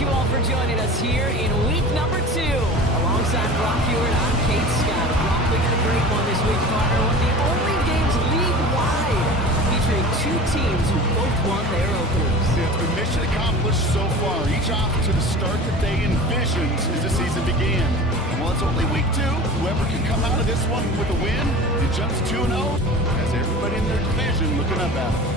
Thank you all for joining us here in week number 2. Alongside Brock Hewitt, I'm Kate Scott. Brock, we got a great one this week, partner. One of the only games league-wide featuring 2 teams who both won their openers. It's been mission accomplished so far. Each off to the start that they envisioned as the season began. Well, it's only week 2. Whoever can come out of this one with a win, it jumps 2-0, has everybody in their division looking up at it.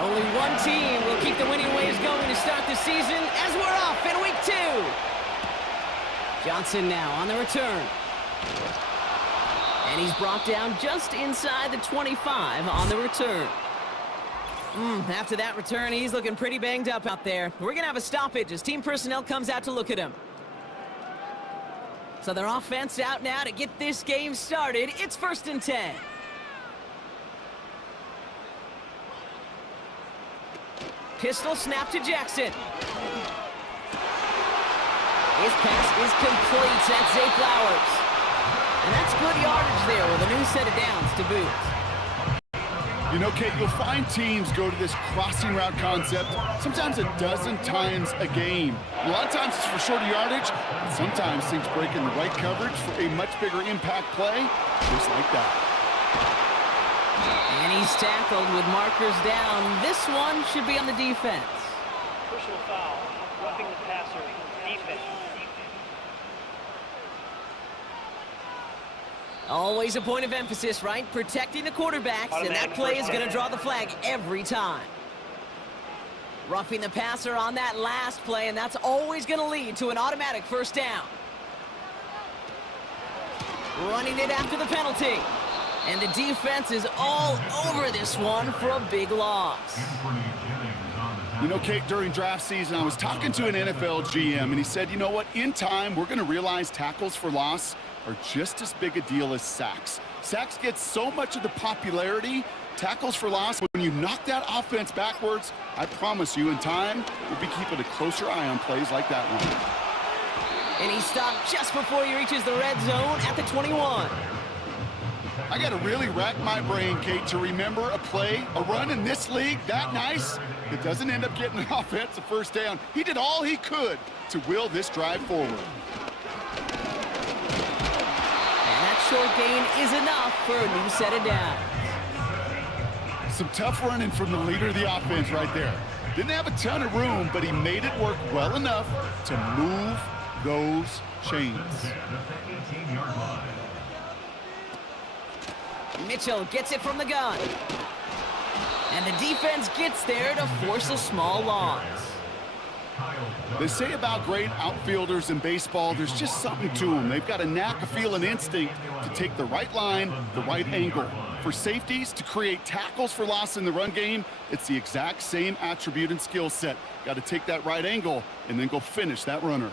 Only one team will keep the winning ways going to start the season as we're off in week 2. Johnson now on the return. And he's brought down just inside the 25 on the return. After that return, he's looking pretty banged up out there. We're going to have a stoppage as team personnel comes out to look at him. So their offense out now to get this game started. It's 1st and 10. Pistol snap to Jackson. His pass is complete. That's Zay Flowers. And that's good yardage there with a new set of downs to boot. You know, Kate, you'll find teams go to this crossing route concept sometimes a dozen times a game. A lot of times it's for shorter yardage, but sometimes things break in the right coverage for a much bigger impact play, just like that. And he's tackled with markers down. This one should be on the defense. Personal foul, roughing the passer, defense. Always a point of emphasis, right? Protecting the quarterbacks, and that play is going to draw the flag every time. Roughing the passer on that last play, and that's always going to lead to an automatic 1st down. Running it after the penalty. And the defense is all over this one for a big loss. You know, Kate, during draft season, I was talking to an NFL GM, and he said, you know what, in time, we're going to realize tackles for loss are just as big a deal as sacks. Sacks get so much of the popularity. Tackles for loss, when you knock that offense backwards, I promise you, in time, we'll be keeping a closer eye on plays like that one. And he stopped just before he reaches the red zone at the 21. I got to really rack my brain, Kate, to remember a play, a run in this league that nice that doesn't end up getting an offensive 1st down. He did all he could to will this drive forward. And that short gain is enough for a new set of downs. Some tough running from the leader of the offense right there. Didn't have a ton of room, but he made it work well enough to move those chains. Mitchell gets it from the gun. And the defense gets there to force a small loss. They say about great outfielders in baseball, there's just something to them. They've got a knack, a feel, an instinct to take the right line, the right angle. For safeties to create tackles for loss in the run game, it's the exact same attribute and skill set. Got to take that right angle and then go finish that runner.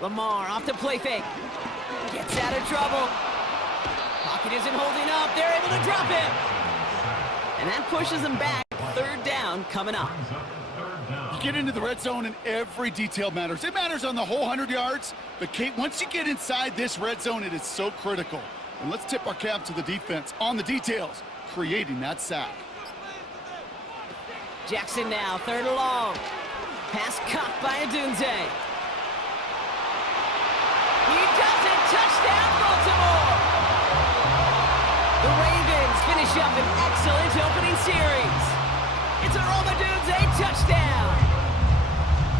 Lamar off the play fake. Gets out of trouble. Pocket isn't holding up. They're able to drop him. And that pushes them back. 3rd down coming up. You get into the red zone and every detail matters. It matters on the whole 100 yards. But, Kate, once you get inside this red zone, it is so critical. And let's tip our cap to the defense on the details, creating that sack. Jackson now, 3rd and long. Pass caught by Adunze. He does it! Touchdown, Baltimore! The Ravens finish up an excellent opening series. It's a Adunze touchdown!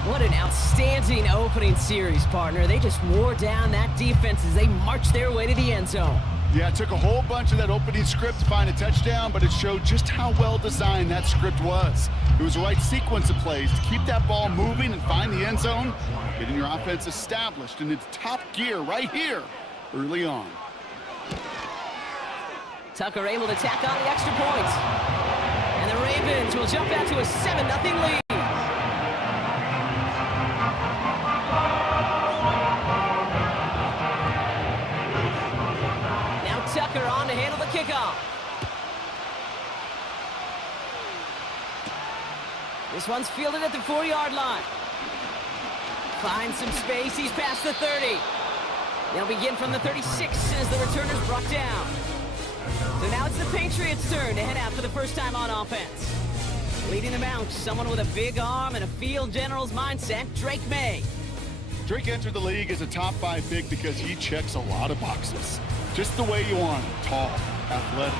What an outstanding opening series, partner. They just wore down that defense as they marched their way to the end zone. Yeah, it took a whole bunch of that opening script to find a touchdown, but it showed just how well designed that script was. It was the right sequence of plays to keep that ball moving and find the end zone, getting your offense established in its top gear right here early on. Tucker able to tack on the extra points. And the Ravens will jump out to a 7-0 lead. Now Tucker on to handle the kickoff. This one's fielded at the 4-yard line. Finds some space. He's past the 30. They'll begin from the 36 as the returner's brought down. So now it's the Patriots' turn to head out for the first time on offense. Leading them out, someone with a big arm and a field general's mindset, Drake May. Drake entered the league as a top 5 pick because he checks a lot of boxes. Just the way you want him. Tall, athletic,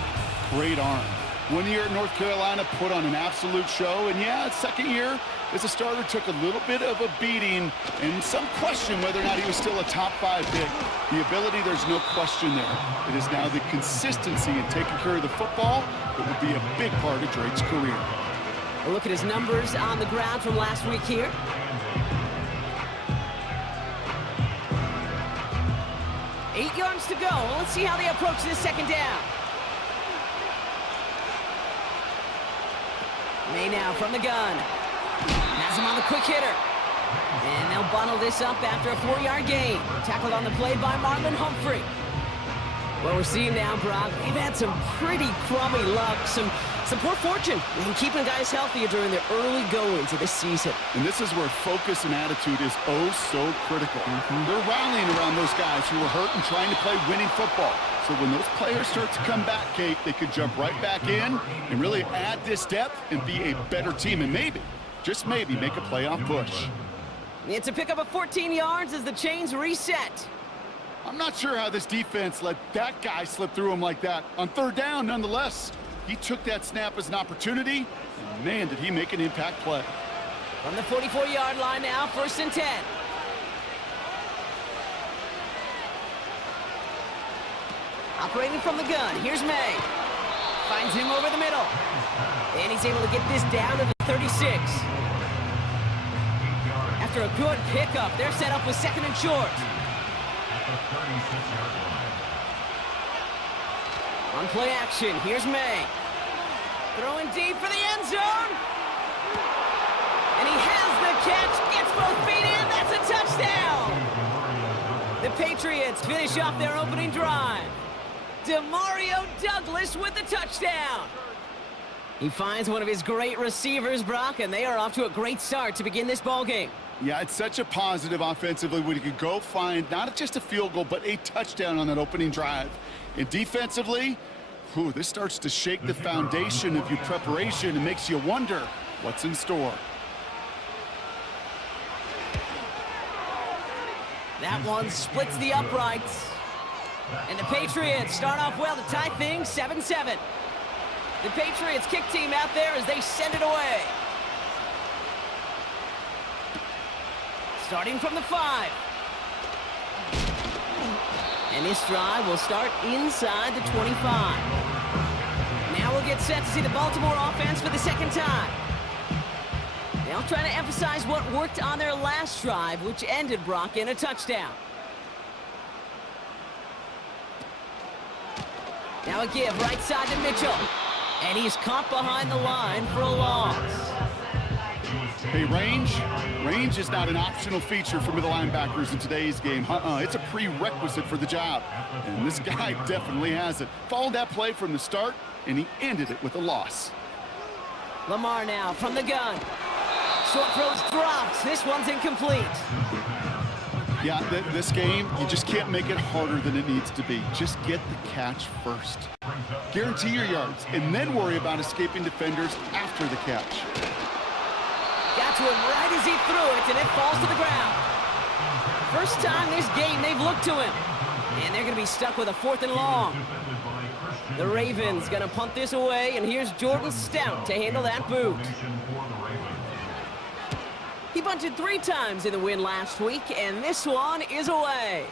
great arm. 1 year at North Carolina, put on an absolute show. And yeah, second year as a starter took a little bit of a beating and some question whether or not he was still a top 5 pick. The ability, there's no question there. It is now the consistency in taking care of the football that will be a big part of Drake's career. A look at his numbers on the ground from last week here. Eight yards to go. Let's see how they approach this second down. May now from the gun. Has him on the quick hitter. And they'll bundle this up after a 4-yard gain. Tackled on the play by Marlon Humphrey. What we're seeing now, Brock, they've had some pretty crummy luck, some poor fortune in keeping guys healthier during their early goings of this season. And this is where focus and attitude is oh so critical. They're rallying around those guys who are hurt and trying to play winning football. So when those players start to come back, Kate, they could jump right back in and really add this depth and be a better team and maybe, just maybe, make a playoff push. It's a pickup of 14 yards as the chains reset. I'm not sure how this defense let that guy slip through him like that. On third down, nonetheless, he took that snap as an opportunity, and man, did he make an impact play. From the 44-yard line now, 1st and 10. Operating from the gun, here's May. Finds him over the middle. And he's able to get this down to the 36. After a good pickup, they're set up with 2nd and short. On play action, here's May. Throwing deep for the end zone. And he has the catch, gets both feet in, that's a touchdown. The Patriots finish off their opening drive. Demario Douglas with the touchdown. He finds one of his great receivers, Brock, and they are off to a great start to begin this ball game. Yeah, it's such a positive offensively when you could go find not just a field goal, but a touchdown on that opening drive. And defensively, this starts to shake the foundation of your preparation and makes you wonder what's in store. That one splits the uprights. And the Patriots start off well to tie things 7-7. The Patriots kick team out there as they send it away. Starting from the 5. And this drive will start inside the 25. Now we'll get set to see the Baltimore offense for the second time. They'll try to emphasize what worked on their last drive, which ended, Brock, in a touchdown. Now a give right side to Mitchell. And he's caught behind the line for a loss. Hey, range is not an optional feature for middle linebackers in today's game. It's a prerequisite for the job. And this guy definitely has it. Followed that play from the start, and he ended it with a loss. Lamar now from the gun. Short throws dropped. This one's incomplete. Yeah, this game, you just can't make it harder than it needs to be. Just get the catch first. Guarantee your yards, and then worry about escaping defenders after the catch. Got to him right as he threw it, and it falls to the ground. First time this game they've looked to him. And they're going to be stuck with a 4th and long. The Ravens going to punt this away, and here's Jordan Stout to handle that boot. He bunted 3 times in the win last week, and this one is away.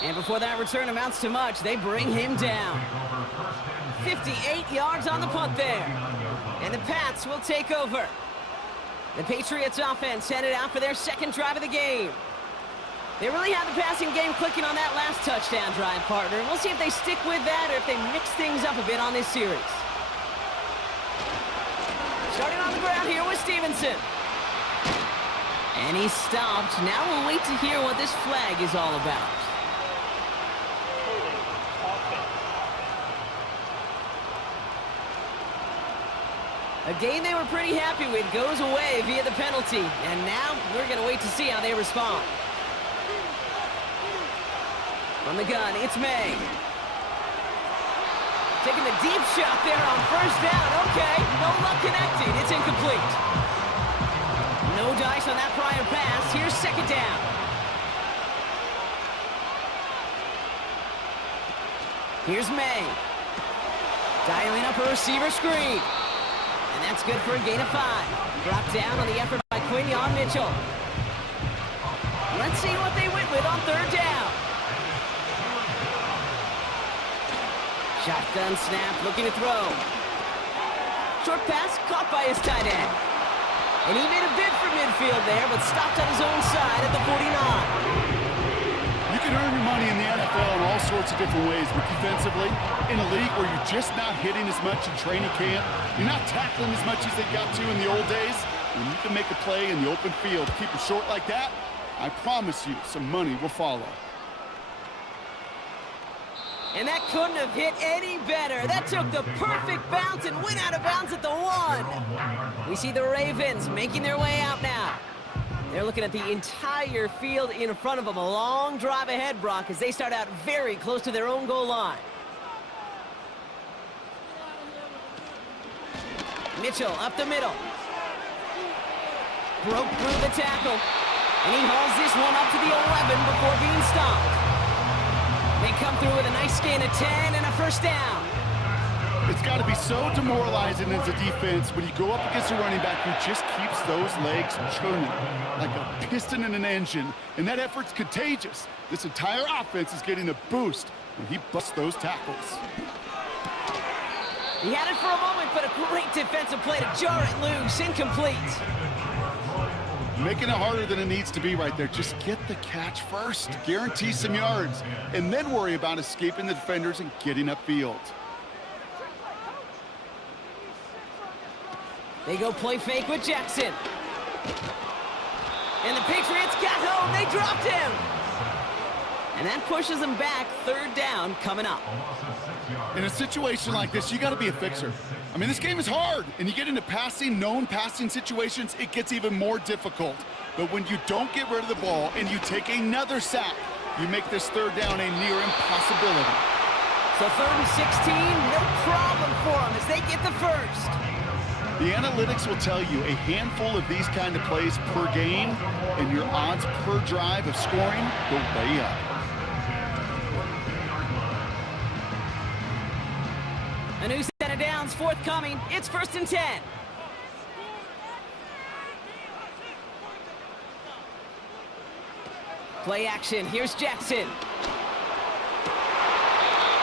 And before that return amounts to much, they bring him down. 58 yards on the punt there. And the Pats will take over. The Patriots offense headed out for their second drive of the game. They really have the passing game clicking on that last touchdown drive, partner. We'll see if they stick with that or if they mix things up a bit on this series. Starting on the ground here with Stevenson. And he's stopped. Now we'll wait to hear what this flag is all about. A game they were pretty happy with goes away via the penalty. And now we're going to wait to see how they respond. From the gun, it's May. Taking the deep shot there on first down. Okay, no luck connecting. It's incomplete. No dice on that prior pass. Here's second down. Here's May. Dialing up a receiver screen. And that's good for a gain of 5. Brought down on the effort by Quinion Mitchell. Let's see what they went with on third down. Shotgun snap, looking to throw. Short pass caught by his tight end. And he made a bid for midfield there, but stopped on his own side at the 49. You can earn your money in the NFL in all sorts of different ways, but defensively, in a league where you're just not hitting as much in training camp, you're not tackling as much as they got to in the old days, when you can make a play in the open field, keep it short like that, I promise you some money will follow. And that couldn't have hit any better. That took the perfect bounce and went out of bounds at the 1. We see the Ravens making their way out now. They're looking at the entire field in front of them. A long drive ahead, Brock, as they start out very close to their own goal line. Mitchell up the middle. Broke through the tackle. And he hauls this one up to the 11 before being stopped. They come through with a nice gain of 10 and a first down. It's got to be so demoralizing as a defense when you go up against a running back who just keeps those legs churning like a piston in an engine, and that effort's contagious. This entire offense is getting a boost when he busts those tackles. He had it for a moment, but a great defensive play to jar it loose. Incomplete. Making it harder than it needs to be right there. Just get the catch first. Guarantee some yards, and then worry about escaping the defenders and getting upfield. They go play fake with Jackson. And the Patriots got home. They dropped him. And that pushes them back. Third down coming up. In a situation like this, you got to be a fixer. I mean, this game is hard, and you get into known passing situations, it gets even more difficult. But when you don't get rid of the ball and you take another sack, you make this third down a near impossibility. So 3rd and 16, no problem for them as they get the first. The analytics will tell you a handful of these kind of plays per game, and your odds per drive of scoring go way up. A new set of downs forthcoming. It's 1st and 10. Play action. Here's Jackson.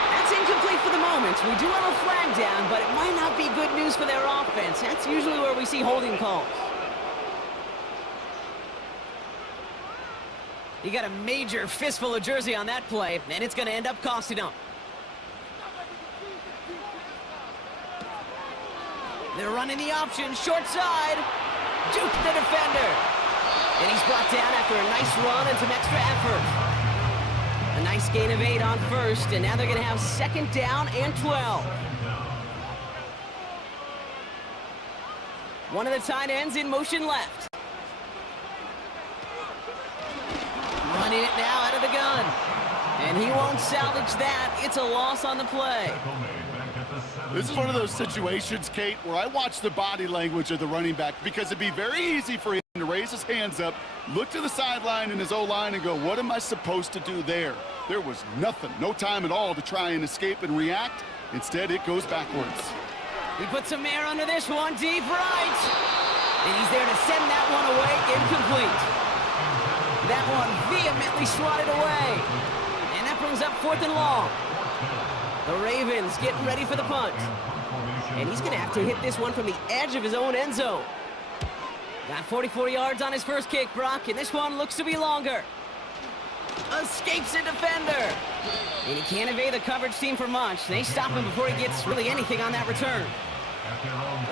That's incomplete for the moment. We do have a flag down, but it might not be good news for their offense. That's usually where we see holding calls. You got a major fistful of jersey on that play, and it's going to end up costing them. They're running the option, short side. Juke the defender. And he's brought down after a nice run and some extra effort. A nice gain of 8 on first, and now they're going to have 2nd down and 12. One of the tight ends in motion left. Running it now out of the gun. And he won't salvage that. It's a loss on the play. This is one of those situations, Kate, where I watch the body language of the running back because it'd be very easy for him to raise his hands up, look to the sideline in his O-line and go, what am I supposed to do there? There was nothing, no time at all to try and escape and react. Instead, it goes backwards. He puts some air under this one, deep right. And he's there to send that one away, incomplete. That one vehemently swatted away. And that brings up 4th and long. The Ravens getting ready for the punt. And he's going to have to hit this one from the edge of his own end zone. Got 44 yards on his first kick, Brock, and this one looks to be longer. Escapes a defender. And he can't evade the coverage team for much. They stop him before he gets really anything on that return.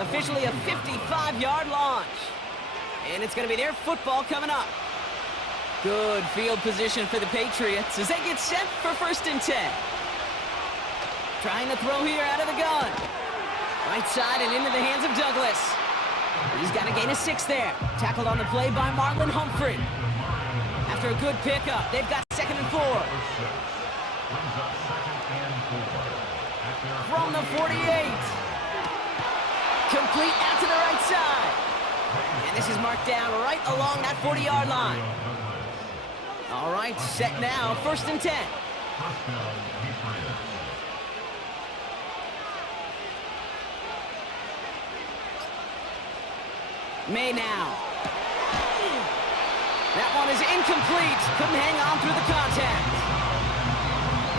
Officially a 55-yard launch. And it's going to be their football coming up. Good field position for the Patriots as they get set for 1st and 10. Trying to throw here out of the gun. Right side and into the hands of Douglas. He's got to gain a 6 there. Tackled on the play by Marlon Humphrey. After a good pickup, they've got 2nd and 4. From the 48. Complete out to the right side. And this is marked down right along that 40-yard line. All right, set now, 1st and 10. May now. That one is incomplete. Couldn't hang on through the contact.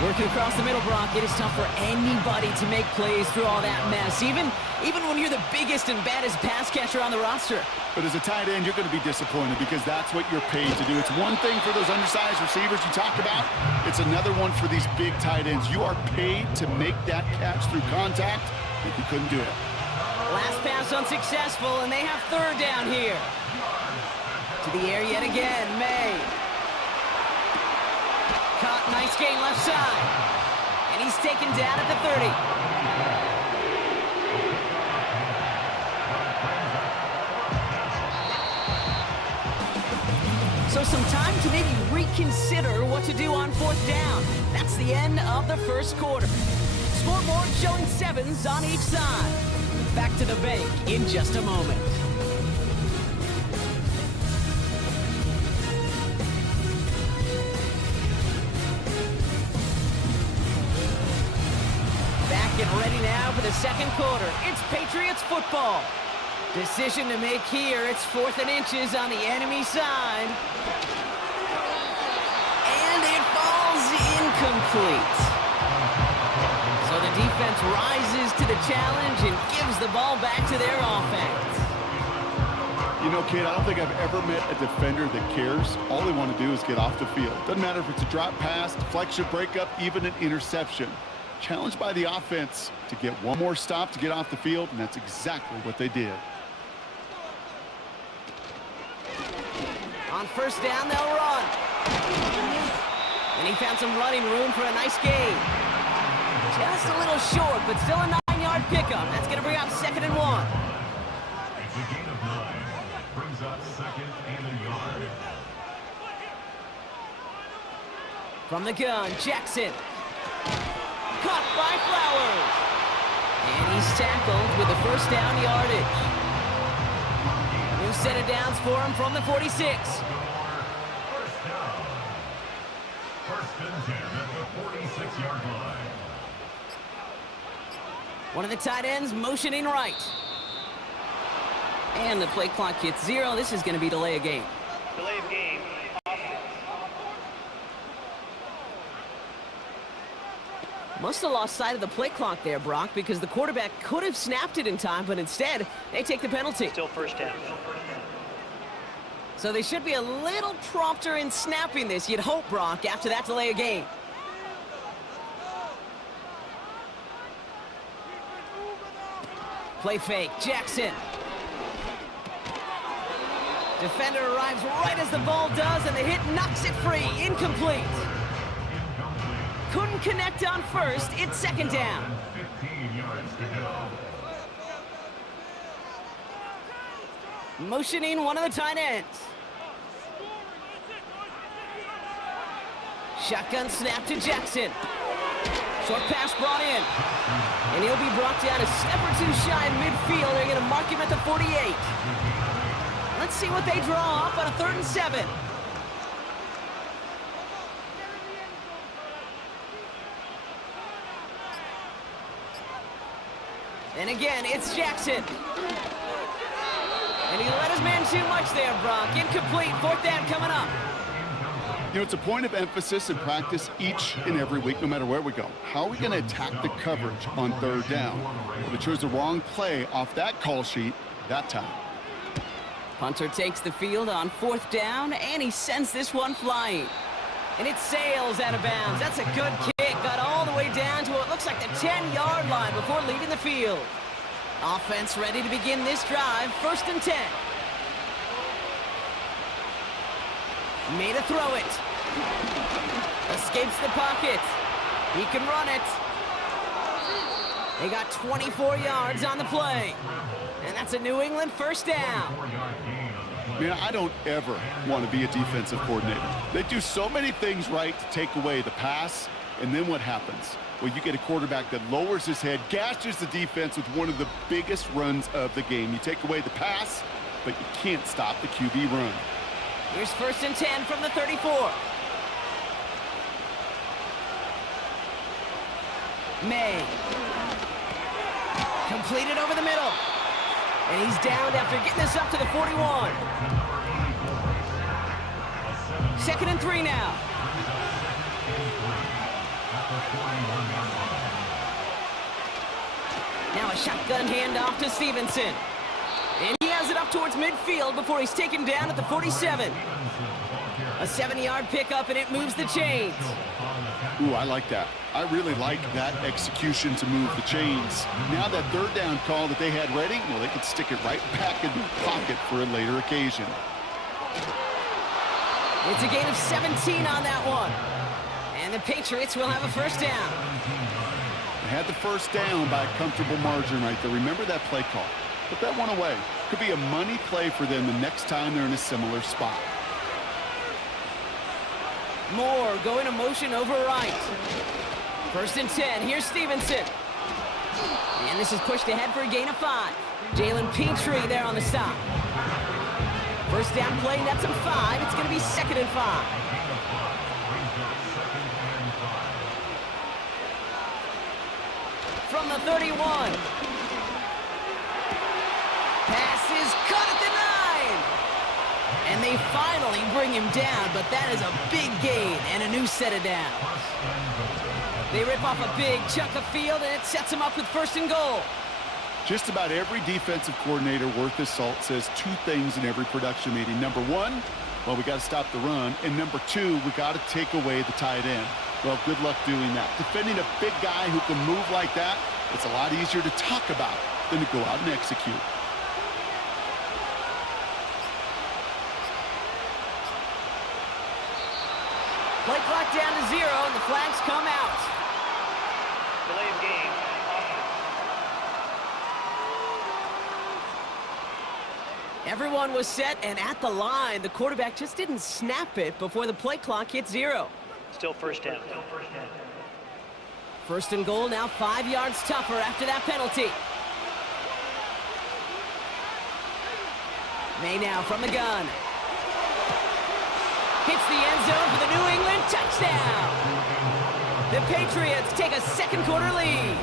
Working across the middle, Brock. It is tough for anybody to make plays through all that mess, even when you're the biggest and baddest pass catcher on the roster. But as a tight end, you're going to be disappointed because that's what you're paid to do. It's one thing for those undersized receivers you talk about. It's another one for these big tight ends. You are paid to make that catch through contact, but you couldn't do it. Last pass unsuccessful, and they have 3rd down here. To the air yet again, May. Caught, nice gain left side. And he's taken down at the 30. So some time to maybe reconsider what to do on 4th down. That's the end of the 1st quarter. Scoreboard showing 7s on each side. Back to the bank in just a moment. Back and ready now for the 2nd quarter. It's Patriots football. Decision to make here. It's 4th and inches on the enemy side. And it falls incomplete. So the defense rises to the challenge and gives the ball back to their offense. You know, kid, I don't think I've ever met a defender that cares. All they want to do is get off the field. Doesn't matter if it's a drop pass, deflection, breakup, even an interception. Challenged by the offense to get one more stop to get off the field, and that's exactly what they did. On 1st down, they'll run. And he found some running room for a nice gain. Just a little short, but still a 9-yard pickup. That's going to bring up 2nd and 1. It's a gain of 9. Brings up 2nd and a yard. From the gun, Jackson. Caught by Flowers. And he's tackled with the 1st down yardage. New set of downs for him from the 46. 1st down. 1st and 10 at the 46-yard line. One of the tight ends motioning right. And the play clock hits 0. This is going to be delay of game. Delay of game. Must have lost sight of the play clock there, Brock, because the quarterback could have snapped it in time, but instead, they take the penalty. Still 1st down. So they should be a little prompter in snapping this, you'd hope, Brock, after that delay of game. Play fake, Jackson. Defender arrives right as the ball does, and the hit knocks it free. Incomplete. Couldn't connect on 1st. It's 2nd down. 15 yards to go. Motioning one of the tight ends. Shotgun snap to Jackson. Short pass brought in. And he'll be brought down a step or 2 shy of midfield. They're going to mark him at the 48. Let's see what they draw up on a 3rd and 7. And again, it's Jackson. And he let his man too much there, Brock. Incomplete. 4th down coming up. You know, it's a point of emphasis in practice each and every week, no matter where we go. How are we going to attack the coverage on 3rd down? Well, they chose the wrong play off that call sheet that time. Punter takes the field on 4th down, and he sends this one flying. And it sails out of bounds. That's a good kick. Got all the way down to what looks like the 10-yard line before leaving the field. Offense ready to begin this drive. 1st and 10. Made a throw it. Escapes the pocket. He can run it. They got 24 yards on the play. And that's a New England 1st down. Man, I don't ever want to be a defensive coordinator. They do so many things right to take away the pass, and then what happens? Well, you get a quarterback that lowers his head, gashes the defense with one of the biggest runs of the game. You take away the pass, but you can't stop the QB run. Here's 1st and 10 from the 34. May. Completed over the middle. And he's downed after getting this up to the 41. 2nd and 3 now. Now a shotgun handoff to Stevenson. And he has it up towards midfield before he's taken down at the 47. A 7-yard pickup, and it moves the chains. Ooh, I like that. I really like that execution to move the chains. Now that 3rd down call that they had ready, well, they could stick it right back in the pocket for a later occasion. It's a gain of 17 on that one. And the Patriots will have a 1st down. They had the 1st down by a comfortable margin right there. Remember that play call. Put that one away. Could be a money play for them the next time they're in a similar spot. Moore going to motion over right. 1st and 10. Here's Stevenson. And this is pushed ahead for a gain of 5. Jalen Petrie there on the stop. 1st down play, that's a 5. It's going to be 2nd and 5. From the 31. Pass is caught at the 9. And they finally bring him down, but that is a big gain and a new set of downs. They rip off a big chunk of field, and it sets them up with 1st and goal. Just about every defensive coordinator worth his salt says 2 things in every production meeting. Number 1, well, we got to stop the run. And number 2, we got to take away the tight end. Well, good luck doing that. Defending a big guy who can move like that, it's a lot easier to talk about than to go out and execute. Play clock down to 0, and the flags come out. Delay of game. Everyone was set and at the line. The quarterback just didn't snap it before the play clock hit 0. Still 1st down. 1st and goal, now 5 yards tougher after that penalty. May now from the gun. Hits the end zone for the New England touchdown. The Patriots take a 2nd quarter lead.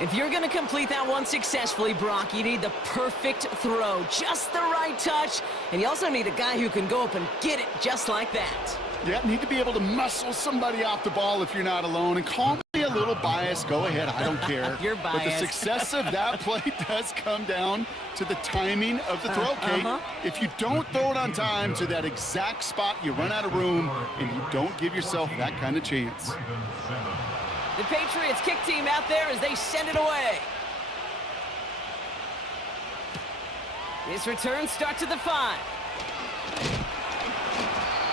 If you're going to complete that one successfully, Brock, you need the perfect throw, just the right touch, and you also need a guy who can go up and get it just like that. Yeah, need to be able to muscle somebody off the ball if you're not alone. And call me a little biased. Go ahead, I don't care. You're biased. But the success of that play does come down to the timing of the throw, Kate. If you don't throw it on time to that exact spot, you run out of room, and you don't give yourself that kind of chance. The Patriots kick team out there as they send it away. This return starts at the 5.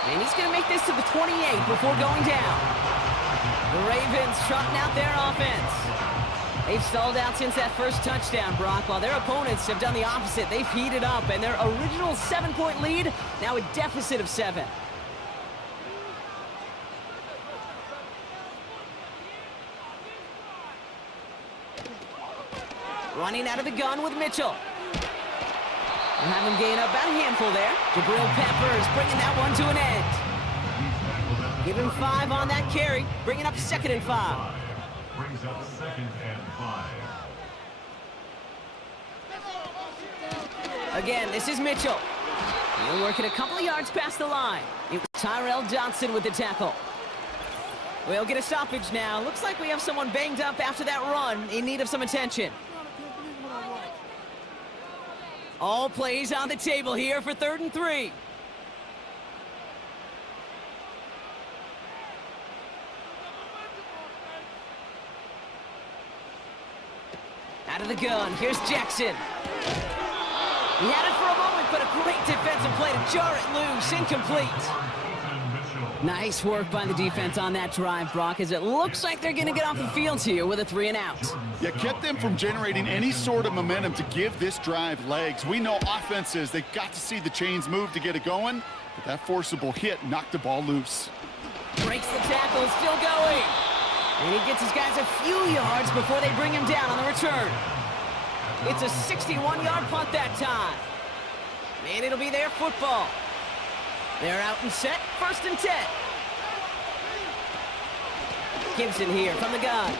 And he's going to make this to the 28 before going down. The Ravens trotting out their offense. They've stalled out since that 1st touchdown, Brock, while their opponents have done the opposite. They've heated up, and their original 7-point lead, now a deficit of 7. Running out of the gun with Mitchell. We'll have him gain up about a handful there. Jabril Peppers bringing that one to an end. Give him 5 on that carry, bringing up 2nd and 5. Brings up 2nd and 5. Again, this is Mitchell. He'll work it a couple of yards past the line. It was Tyrell Johnson with the tackle. We'll get a stoppage now. Looks like we have someone banged up after that run in need of some attention. All plays on the table here for 3rd and 3. Out of the gun, here's Jackson. He had it for a moment, but a great defensive play to jar it loose. Incomplete. Nice work by the defense on that drive, Brock, as it looks like they're going to get off the field here with a 3-and-out. Yeah, kept them from generating any sort of momentum to give this drive legs. We know offenses, they've got to see the chains move to get it going, but that forcible hit knocked the ball loose. Breaks the tackle, still going. And he gets his guys a few yards before they bring him down on the return. It's a 61-yard punt that time. And it'll be their football. They're out and set, 1st and 10. Gibson here from the gun.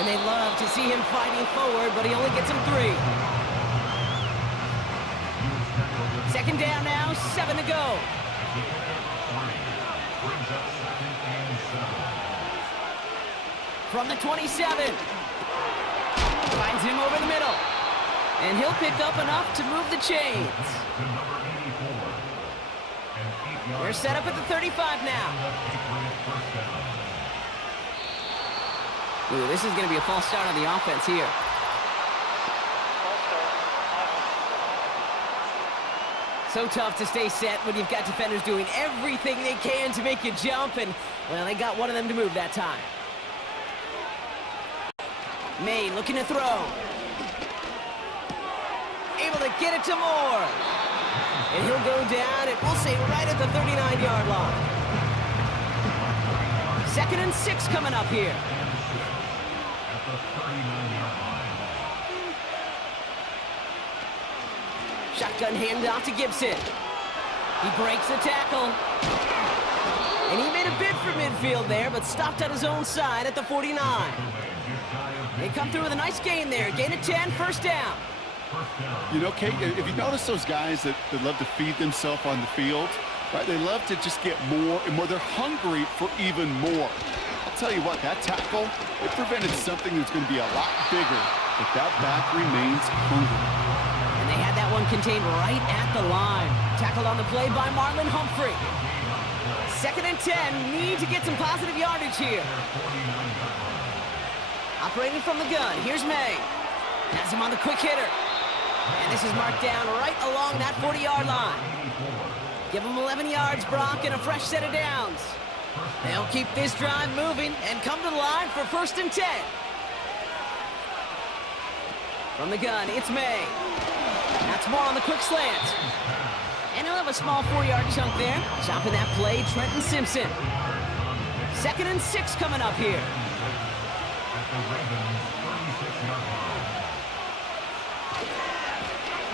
And they love to see him fighting forward, but he only gets him 3. 2nd down now, 7 to go. From the 27. Finds him over the middle. And he'll pick up enough to move the chains. They're set up at the 35 now. Ooh, this is going to be a false start on the offense here. So tough to stay set when you've got defenders doing everything they can to make you jump, and, well, they got one of them to move that time. May looking to throw. Able to get it to Moore. And he'll go down, and we'll say right at the 39-yard line. 2nd and 6 coming up here. Shotgun handoff to Gibson. He breaks the tackle. And he made a bid for midfield there, but stopped at his own side at the 49. They come through with a nice gain there. Gain of 10, 1st down. You know, Kate, if you notice those guys that love to feed themselves on the field, right? They love to just get more and more. They're hungry for even more. I'll tell you what, that tackle, it prevented something that's going to be a lot bigger, but that back remains hungry. And they had that one contained right at the line. Tackled on the play by Marlon Humphrey. 2nd and 10, need to get some positive yardage here. Operating from the gun, here's May. Has him on the quick hitter. And this is marked down right along that 40-yard line. Give him 11 yards, Brock, and a fresh set of downs. They'll keep this drive moving and come to the line for 1st and 10. From the gun, it's May. That's more on the quick slant. And he'll have a small 4-yard chunk there. Chopping that play, Trenton Simpson. 2nd and 6 coming up here.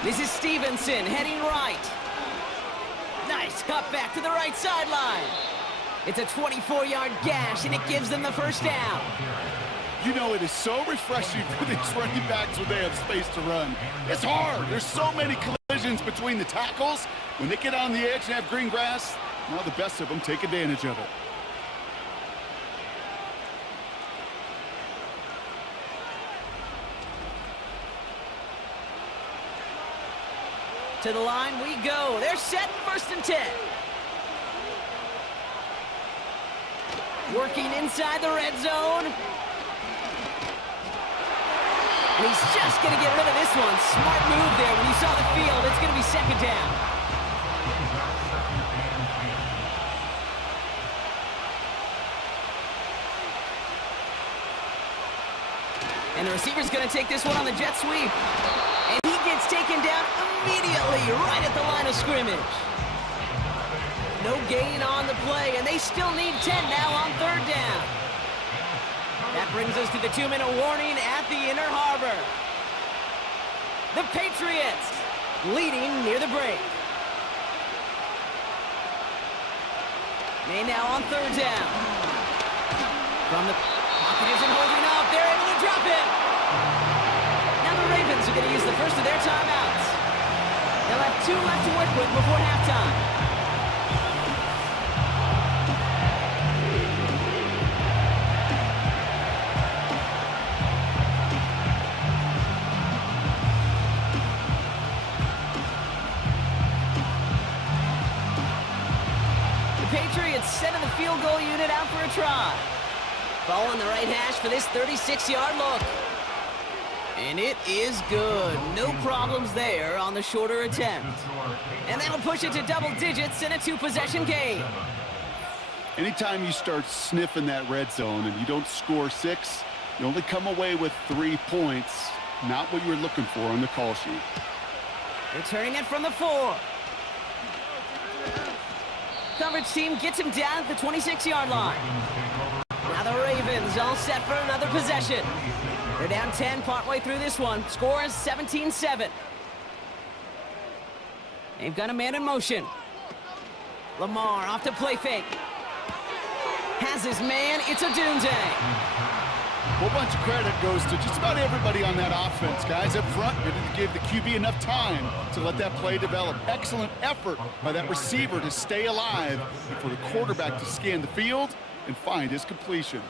This is Stevenson heading right. Nice cut back to the right sideline. It's a 24-yard gash, and it gives them the 1st down. You know, it is so refreshing for these running backs when they have space to run. It's hard. There's so many collisions between the tackles. When they get on the edge and have green grass, now the best of them take advantage of it. To the line we go. They're set, 1st and 10. Working inside the red zone. And he's just going to get rid of this one. Smart move there when he saw the field. It's going to be 2nd down. And the receiver's going to take this one on the jet sweep. And he gets taken down immediately right at the line of scrimmage. No gain on the play, and they still need 10 now on 3rd down. That brings us to the 2-minute warning at the Inner Harbor. The Patriots leading near the break. May now on 3rd down. From the pocket isn't holding up. They're able to drop it. Now the Ravens are going to use the first of their timeouts. They'll have 2 left to work with before halftime. Sending the field goal unit out for a try. Ball on the right hash for this 36-yard look. And it is good. No problems there on the shorter attempt. And that'll push it to double digits in a two-possession game. Anytime you start sniffing that red zone and you don't score 6, you only come away with 3 points. Not what you were looking for on the call sheet. Returning it from the 4. Coverage team gets him down at the 26-yard line. Now the Ravens all set for another possession. They're down 10 partway through this one. Score is 17-7. They've got a man in motion. Lamar off to play fake. Has his man. It's a Dunze. A whole bunch of credit goes to just about everybody on that offense. Guys up front didn't give the QB enough time to let that play develop. Excellent effort by that receiver to stay alive and for the quarterback to scan the field and find his completion.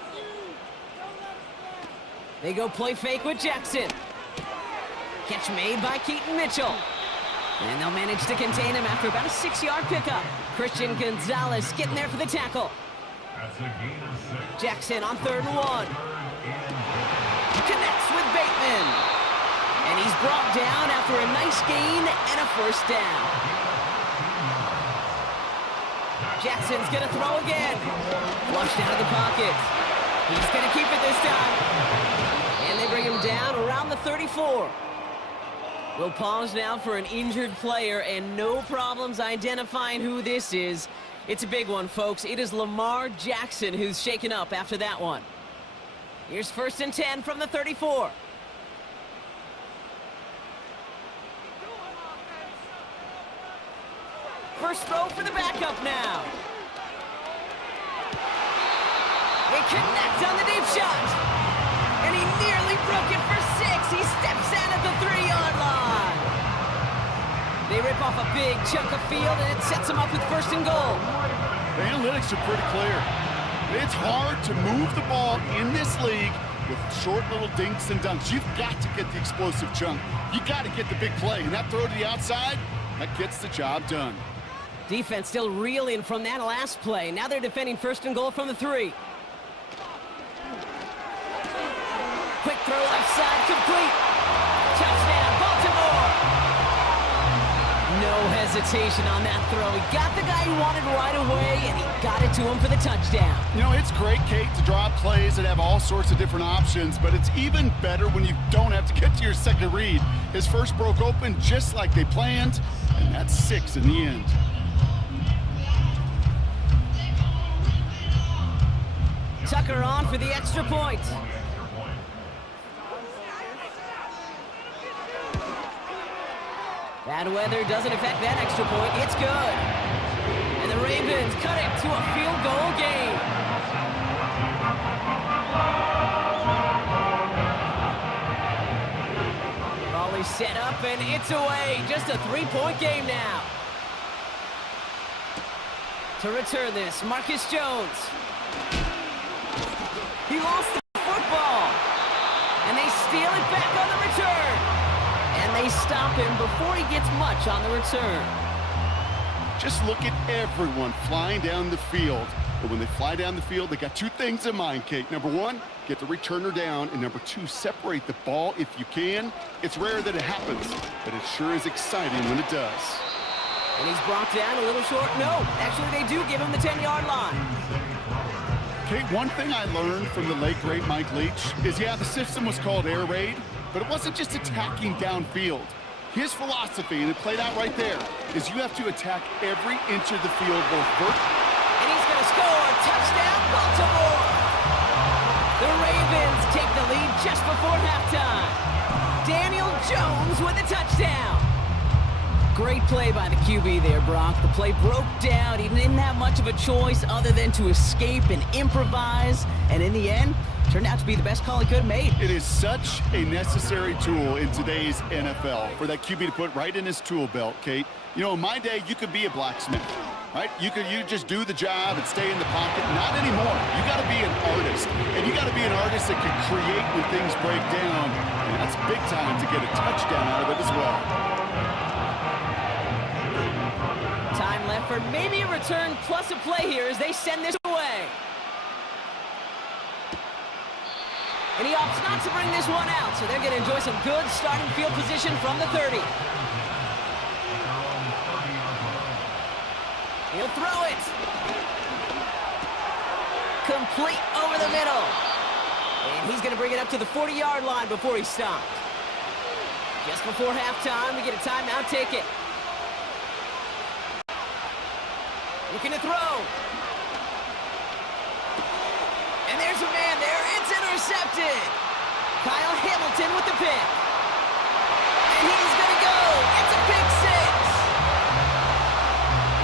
They go play fake with Jackson. Catch made by Keaton Mitchell. And they'll manage to contain him after about a 6-yard pickup. Christian Gonzalez getting there for the tackle. Jackson on 3rd and 1. Connects with Bateman. And he's brought down after a nice gain and a first down. Jackson's going to throw again. Flushed out of the pocket. He's going to keep it this time. And they bring him down around the 34. We'll pause now for an injured player, and no problems identifying who this is. It's a big one, folks. It is Lamar Jackson who's shaken up after that one. Here's 1st and 10 from the 34. First throw for the backup now. They connect on the deep shot. And he nearly broke it for 6. He steps in at the 3-yard line. They rip off a big chunk of field, and it sets them up with 1st and goal. The analytics are pretty clear. It's hard to move the ball in this league with short little dinks and dunks. You've got to get the explosive chunk. You got to get the big play. And that throw to the outside, that gets the job done. Defense still reeling from that last play. Now they're defending 1st and goal from the 3. Quick throw left side, complete. Touchdown, Baltimore. No hesitation on that throw. He got the guy he wanted right away, and he got it to him for the touchdown. You know, it's great, Kate, to draw plays that have all sorts of different options, but it's even better when you don't have to get to your second read. His first broke open just like they planned, and that's 6 in the end. Tucker on for the extra point. Bad weather doesn't affect that extra point. It's good. And the Ravens cut it to a field goal game. Ball is set up, and it's away. Just a 3-point game now. To return this, Marcus Jones. He lost the football. And they steal it back on the return. And they stop him before he gets much on the return. Just look at everyone flying down the field. But when they fly down the field, they got 2 things in mind, Kate. Number 1, get the returner down. And number 2, separate the ball if you can. It's rare that it happens, but it sure is exciting when it does. And he's brought down a little short. No, actually they do give him the 10-yard line. Kate, one thing I learned from the late, great Mike Leach is, yeah, the system was called air raid, but it wasn't just attacking downfield. His philosophy, and it played out right there, is you have to attack every inch of the field, both vertical. And he's going to score. Touchdown, Baltimore. The Ravens take the lead just before halftime. Daniel Jones with a touchdown. Great play by the QB there, Brock. The play broke down. He didn't have much of a choice other than to escape and improvise. And in the end, turned out to be the best call he could have made. It is such a necessary tool in today's NFL for that QB to put right in his tool belt, Kate. You know, in my day, you could be a blacksmith, right? You just do the job and stay in the pocket. Not anymore. You got to be an artist. And you got to be an artist that can create when things break down. And that's big time to get a touchdown out of it as well. Time left for maybe a return plus a play here as they send this away. And he opts not to bring this one out, so they're going to enjoy some good starting field position from the 30. He'll throw it. Complete over the middle. And he's going to bring it up to the 40-yard line before he's stopped. Just before halftime, we get a timeout. Take it. Looking to throw. And there's a man there. It's intercepted. Kyle Hamilton with the pick. And he's going to go. It's a pick six.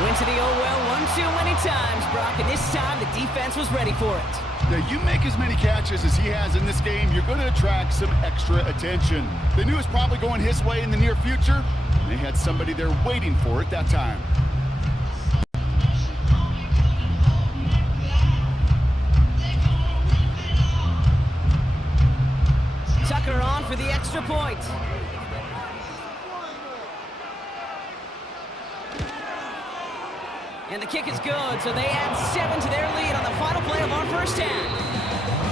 Went to the oh well one too many times, Brock, and this time the defense was ready for it. Now, you make as many catches as he has in this game, you're going to attract some extra attention. They knew it was probably going his way in the near future. They had somebody there waiting for it that time. Tucker on for the extra point. And the kick is good, so they add 7 to their lead on the final play of our first half.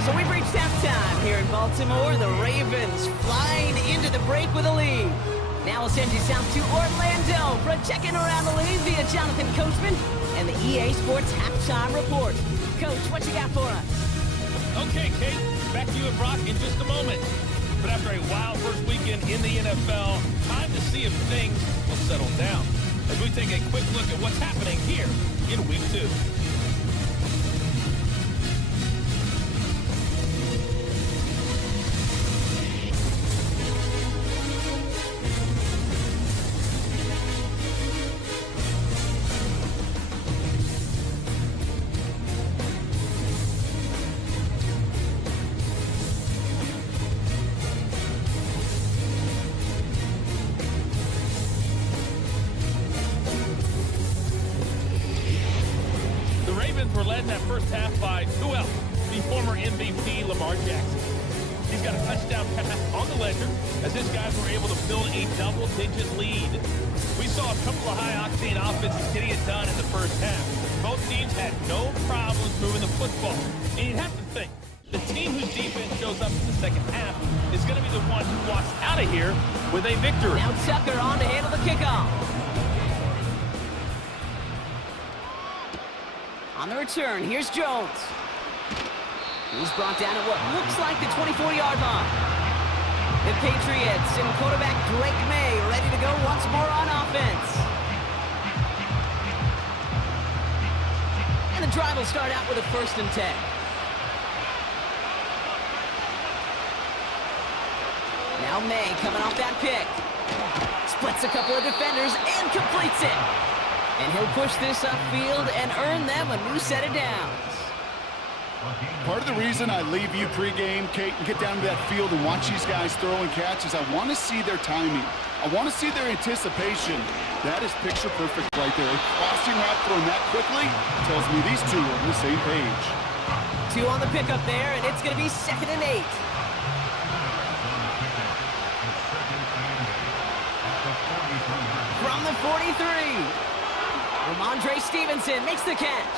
So we've reached halftime here in Baltimore. The Ravens flying into the break with a lead. Now we'll send you south to Orlando for a check-in around the league via Jonathan Coachman and the EA Sports Halftime Report. Coach, what you got for us? Okay, Kate, back to you and Brock in just a moment. But after a wild first weekend in the NFL, time to see if things will settle down as we take a quick look at what's happening here in Week 2. Were led in that first half by who else? The former MVP, Lamar Jackson. He's got a touchdown pass on the ledger as his guys were able to build a double-digit lead. We saw a couple of high-octane offenses getting it done in the first half. Both teams had no problems moving the football. And you'd have to think, the team whose defense shows up in the second half is going to be the one who walks out of here with a victory. Now Tucker on to handle the kickoff. On the return, here's Jones. He's brought down at what looks like the 24-yard line. The Patriots and quarterback Drake May ready to go once more on offense. And the drive will start out with a 1st and 10. Now May coming off that pick. Splits a couple of defenders and completes it. And he'll push this upfield and earn them a new set of downs. Part of the reason I leave you pregame, Kate, and get down to that field and watch these guys throw and catch is I want to see their timing. I want to see their anticipation. That is picture perfect right there. A crossing route thrown that quickly tells me these two are on the same page. 2 on the pickup there, and it's going to be 2nd and 8. From the 43. Ramondre Stevenson makes the catch.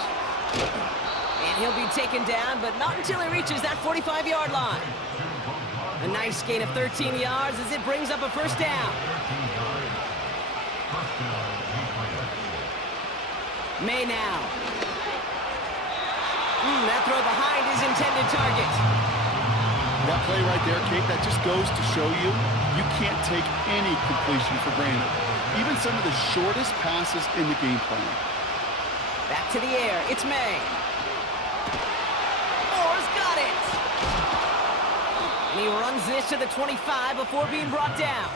And he'll be taken down, but not until he reaches that 45-yard line. A nice gain of 13 yards as it brings up a 1st down. May now. That throw behind his intended target. That play right there, Kate, that just goes to show you can't take any completion for granted. Even some of the shortest passes in the game plan. Back to the air. It's May. Moore's got it. And he runs this to the 25 before being brought down.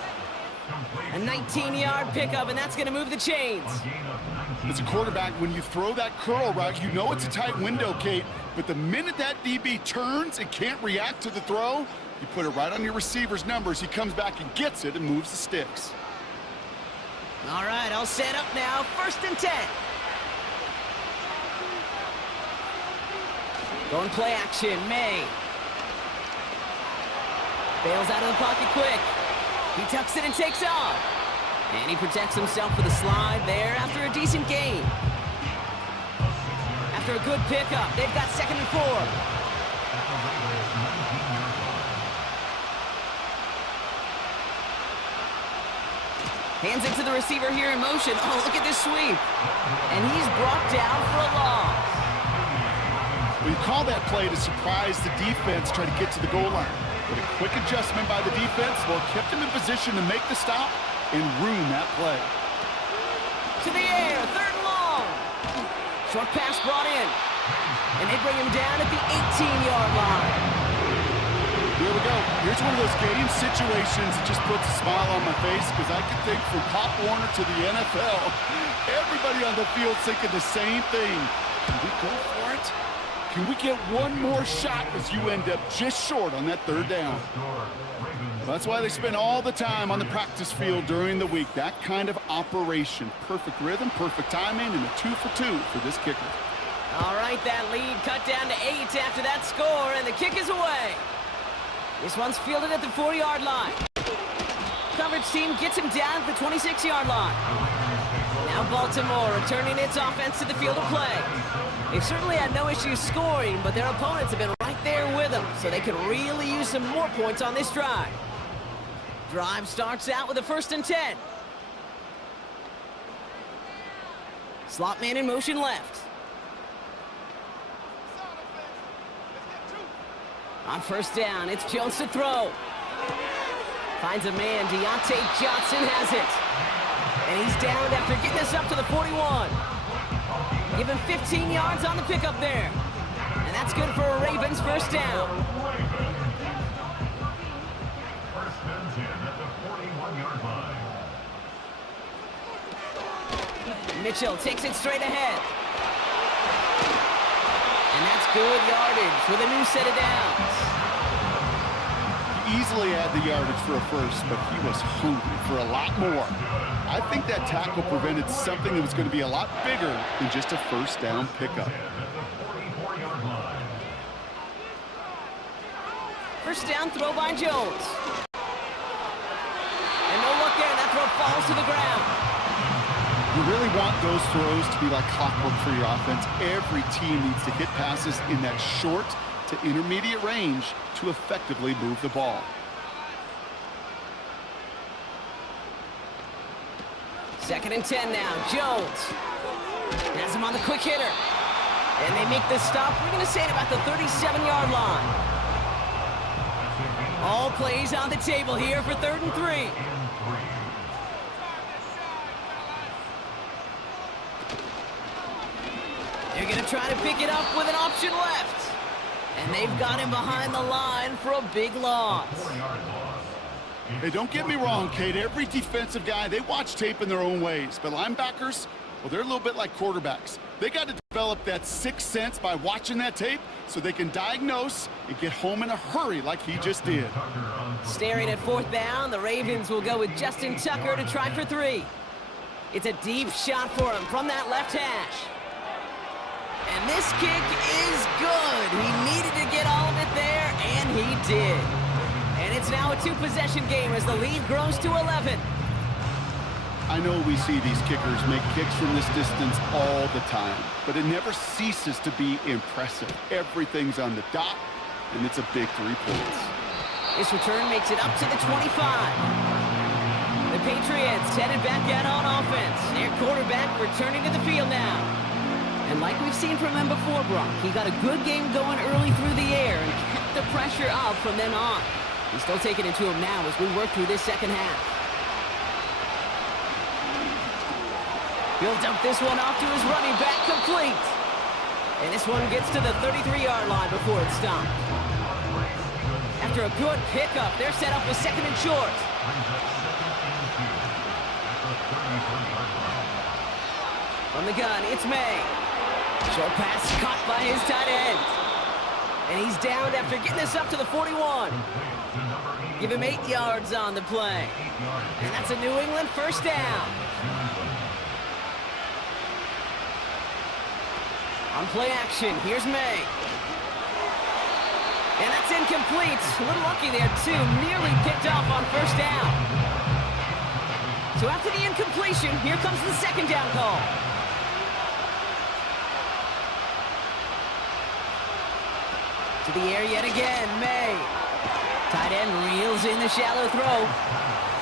A 19-yard pickup, and that's going to move the chains. As a quarterback, when you throw that curl route, you know it's a tight window, Kate. But the minute that DB turns and can't react to the throw, you put it right on your receiver's numbers. He comes back and gets it and moves the sticks. All right, all set up now. 1st and 10. Going play action, May. Bails out of the pocket quick. He tucks it and takes off. And he protects himself with a slide there after a decent gain. After a good pickup, they've got 2nd and 4. Hands it to the receiver here in motion. Oh, look at this sweep. And he's brought down for a loss. Well, you call that play to surprise the defense, try to get to the goal line. But a quick adjustment by the defense, well, kept him in position to make the stop and ruin that play. To the air, 3rd and long. Short pass brought in. And they bring him down at the 18-yard line. Here we go. Here's one of those game situations that just puts a smile on my face because I can think from Pop Warner to the NFL, everybody on the field thinking the same thing. Can we go for it? Can we get one more shot as you end up just short on that 3rd down? That's why they spend all the time on the practice field during the week. That kind of operation. Perfect rhythm, perfect timing, and a 2 for 2 for this kicker. All right, that lead cut down to 8 after that score, and the kick is away. This one's fielded at the 40-yard line. Coverage team gets him down at the 26-yard line. Now Baltimore returning its offense to the field of play. They've certainly had no issues scoring, but their opponents have been right there with them, so they could really use some more points on this drive. Drive starts out with a 1st and 10. Slot man in motion left. On 1st down, it's Jones to throw. Finds a man, Deontay Johnson has it. And he's down after getting this up to the 41. Give him 15 yards on the pickup there. And that's good for a Ravens 1st down. First and 10 at the 41-yard line. Mitchell takes it straight ahead. And that's good yardage with a new set of downs. He easily had the yardage for a 1st, but he was hungry for a lot more. I think that tackle prevented something that was going to be a lot bigger than just a 1st down pickup. 1st down throw by Jones. And no look there, that throw falls to the ground. You really want those throws to be like clockwork for your offense. Every team needs to hit passes in that short to intermediate range to effectively move the ball. 2nd and 10 now. Jones has him on the quick hitter. And they make the stop. We're going to say it about the 37-yard line. All plays on the table here for 3rd and 3. They're going to try to pick it up with an option left. And they've got him behind the line for a big loss. Hey, don't get me wrong, Kate. Every defensive guy, they watch tape in their own ways. But linebackers, well, they're a little bit like quarterbacks. They got to develop that 6th sense by watching that tape so they can diagnose and get home in a hurry like he just did. Staring at 4th down, the Ravens will go with Justin Tucker to try for 3. It's a deep shot for him from that left hash. And this kick is good. He needed to get all of it there, and he did. And it's now a 2-possession game as the lead grows to 11. I know we see these kickers make kicks from this distance all the time, but it never ceases to be impressive. Everything's on the dot, and it's a big 3 points. This return makes it up to the 25. The Patriots headed back out on offense. Their quarterback returning to the field now. And like we've seen from him before, Brock, he got a good game going early through the air and kept the pressure up from then on. He's still taking it to him now as we work through this 2nd half. He'll dump this one off to his running back, complete. And this one gets to the 33-yard line before it's stopped. After a good pickup, they're set up with 2nd and short. From the gun, it's May. Short pass caught by his tight end. And he's down after getting this up to the 41. Give him 8 yards on the play. And that's a New England 1st down. On play action, here's May. And that's incomplete. A little lucky there, too. Nearly picked off on 1st down. So after the incompletion, here comes the 2nd down call. To the air yet again, May. Tight end reels in the shallow throw.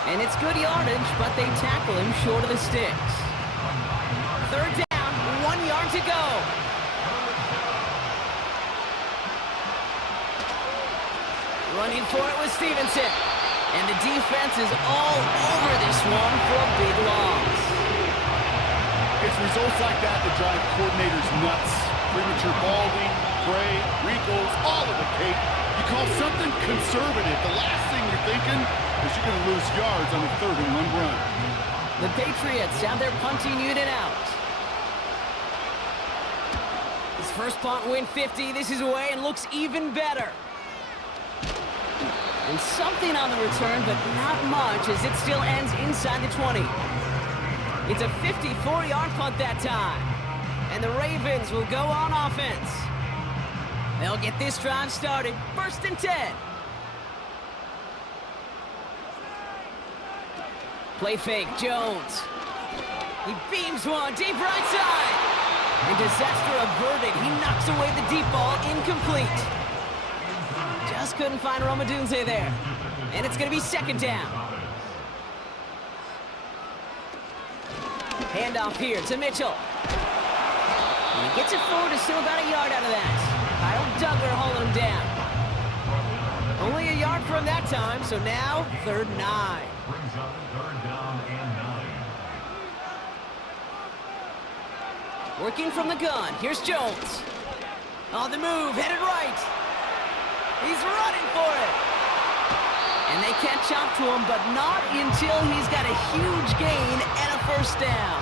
And it's good yardage, but they tackle him short of the sticks. Third down, 1 yard to go. Running for it was Stevenson. And the defense is all over this one for a big loss. It's results like that that drive coordinators nuts. Premature balding, gray, wrinkles, all of it, Kate. You call something conservative. The last thing you're thinking is you're going to lose yards on a 3rd-and-1 run. The Patriots have their punting unit out. His first punt win 50. This is away and looks even better. And something on the return, but not much, as it still ends inside the 20. It's a 54-yard punt that time. And the Ravens will go on offense. They'll get this drive started. 1st and 10. Play fake, Jones. He beams one deep right side. And disaster averted. He knocks away the deep ball, incomplete. Just couldn't find Romadunze there. And it's going to be 2nd down. Handoff here to Mitchell. And he gets it forward to still about a yard out of that. Kyle Duggar holding him down. Only a yard from that time, so now 3rd and 9. Brings up 3rd down and 9. Working from the gun. Here's Jones. On the move, headed right. He's running for it. And they catch up to him, but not until he's got a huge gain and a 1st down.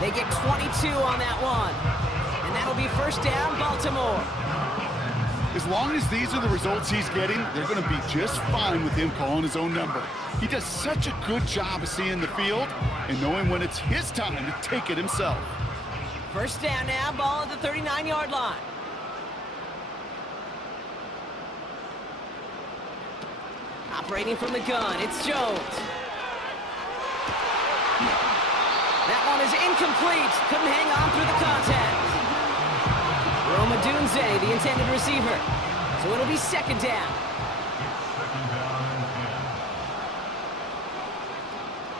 They get 22 on that one. And that'll be 1st down, Baltimore. As long as these are the results he's getting, they're going to be just fine with him calling his own number. He does such a good job of seeing the field and knowing when it's his time to take it himself. 1st down now, ball at the 39-yard line. Operating from the gun, it's Jones. That one is incomplete. Couldn't hang on through the contact. Romadunze, the intended receiver. So it'll be 2nd down.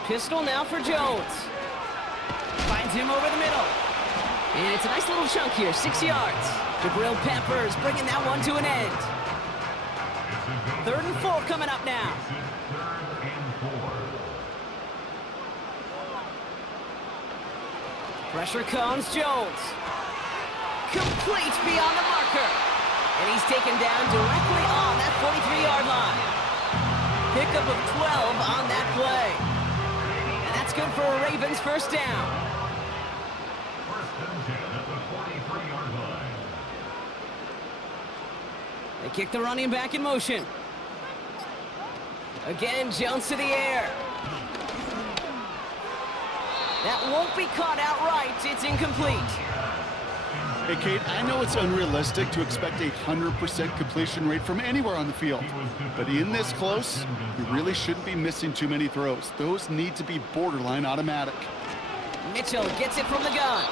Pistol now for Jones. Finds him over the middle. And it's a nice little chunk here, 6 yards. Jabril Peppers bringing that one to an end. 3rd and 4 coming up now. Pressure comes, Jones. Complete beyond the marker. And he's taken down directly on that 43-yard line. Pickup of 12 on that play. And that's good for a Ravens 1st down. 1st and 10 at the 43-yard line. They kick the running back in motion. Again, Jones to the air. That won't be caught outright. It's incomplete. Hey, Kate, I know it's unrealistic to expect a 100% completion rate from anywhere on the field. But in this close, you really shouldn't be missing too many throws. Those need to be borderline automatic. Mitchell gets it from the gun.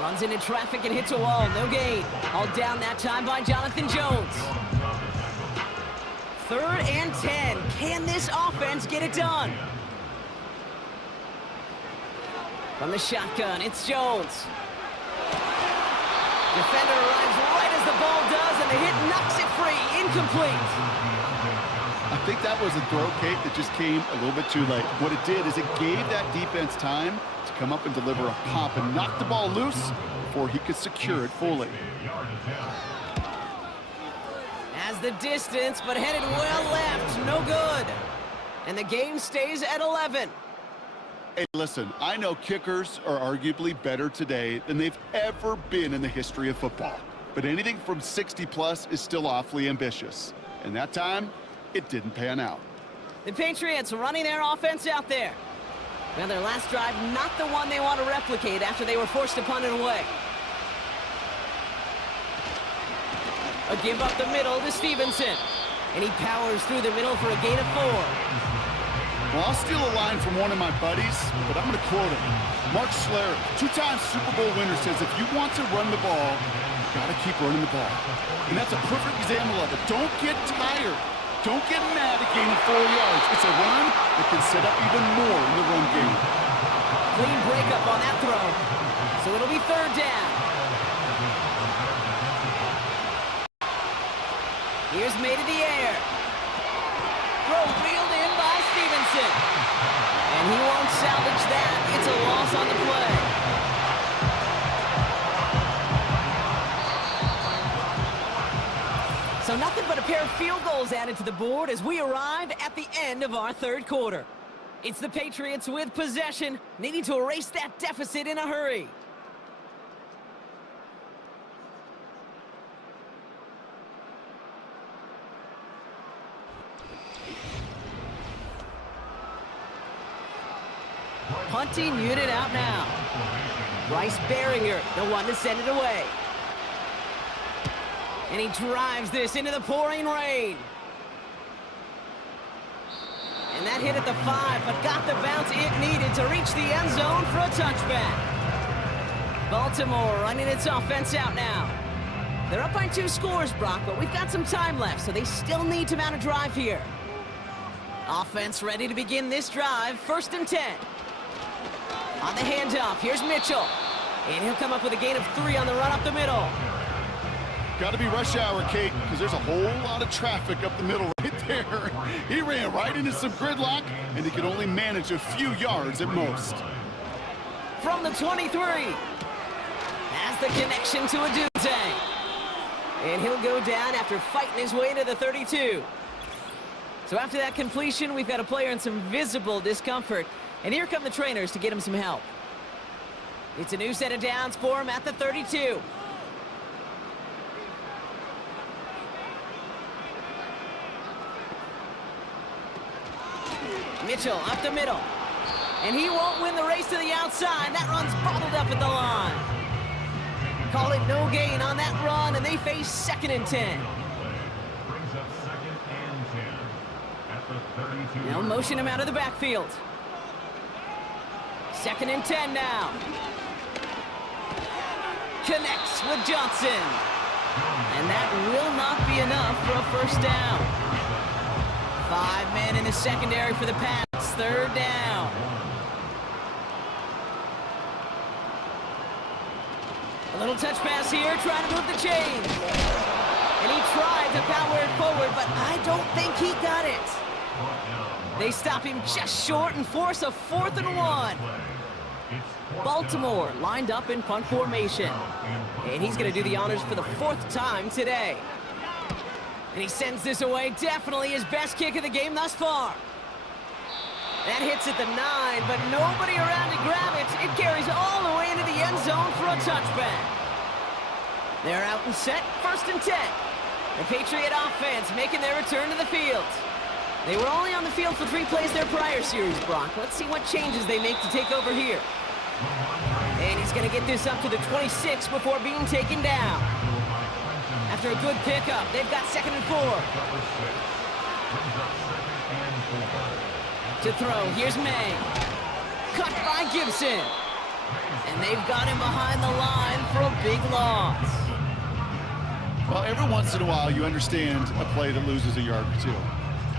Runs into traffic and hits a wall. No gain. Hauled down that time by Jonathan Jones. 3rd and 10. Can this offense get it done? From the shotgun, it's Jones. Defender arrives right as the ball does, and the hit knocks it free. Incomplete. I think that was a throw, Kate, that just came a little bit too late. What it did is it gave that defense time to come up and deliver a pop and knock the ball loose before he could secure it fully. Has the distance, but headed well left. No good. And the game stays at 11. Hey, listen, I know kickers are arguably better today than they've ever been in the history of football. But anything from 60-plus is still awfully ambitious. And that time, it didn't pan out. The Patriots running their offense out there. Now, their last drive, not the one they want to replicate after they were forced to punt it away. A give up the middle to Stevenson. And he powers through the middle for a gain of 4. Well, I'll steal a line from one of my buddies, but I'm going to quote him. Mark Schlereth, 2-time Super Bowl winner, says if you want to run the ball, you got to keep running the ball. And that's a perfect example of it. Don't get tired. Don't get mad at gaining 4 yards. It's a run that can set up even more in the run game. Clean breakup on that throw. So it'll be 3rd down. Here's made in the air. Throw reeled in by Stevenson. And he won't salvage that. It's a loss on the play. So nothing but a pair of field goals added to the board as we arrive at the end of our 3rd quarter. It's the Patriots with possession, needing to erase that deficit in a hurry. Punting unit out now. Bryce Baringer, the one to send it away. And he drives this into the pouring rain. And that hit at the 5, but got the bounce it needed to reach the end zone for a touchback. Baltimore running its offense out now. They're up by 2 scores, Brock, but we've got some time left, so they still need to mount a drive here. Offense ready to begin this drive, 1st and 10. On the handoff, here's Mitchell. And he'll come up with a gain of 3 on the run up the middle. Got to be rush hour, Kate, because there's a whole lot of traffic up the middle right there. He ran right into some gridlock, and he could only manage a few yards at most. From the 23. Has the connection to a Dutay. And he'll go down after fighting his way to the 32. So after that completion, we've got a player in some visible discomfort. And here come the trainers to get him some help. It's a new set of downs for him at the 32. Mitchell up the middle. And he won't win the race to the outside. That run's bottled up at the line. Call it no gain on that run, and they face 2nd and 10. Brings up 2nd and 10 at the 32. Now motion him out of the backfield. 2nd and 10 now. Connects with Johnson. And that will not be enough for a 1st down. 5 men in the secondary for the Pats. 3rd down. A little touch pass here, trying to move the chains. And he tried to power it forward, but I don't think he got it. They stop him just short and force a 4th and 1. Baltimore lined up in punt formation. And he's going to do the honors for the 4th time today. And he sends this away, definitely his best kick of the game thus far. That hits at the 9, but nobody around to grab it. It carries all the way into the end zone for a touchback. They're out and set, 1st and 10. The Patriot offense making their return to the field. They were only on the field for 3 plays their prior series, Brock. Let's see what changes they make to take over here. And he's going to get this up to the 26 before being taken down. After a good pickup, they've got 2nd and 4. To throw, here's May. Cut by Gibson. And they've got him behind the line for a big loss. Well, every once in a while, you understand a play that loses a yard or 2.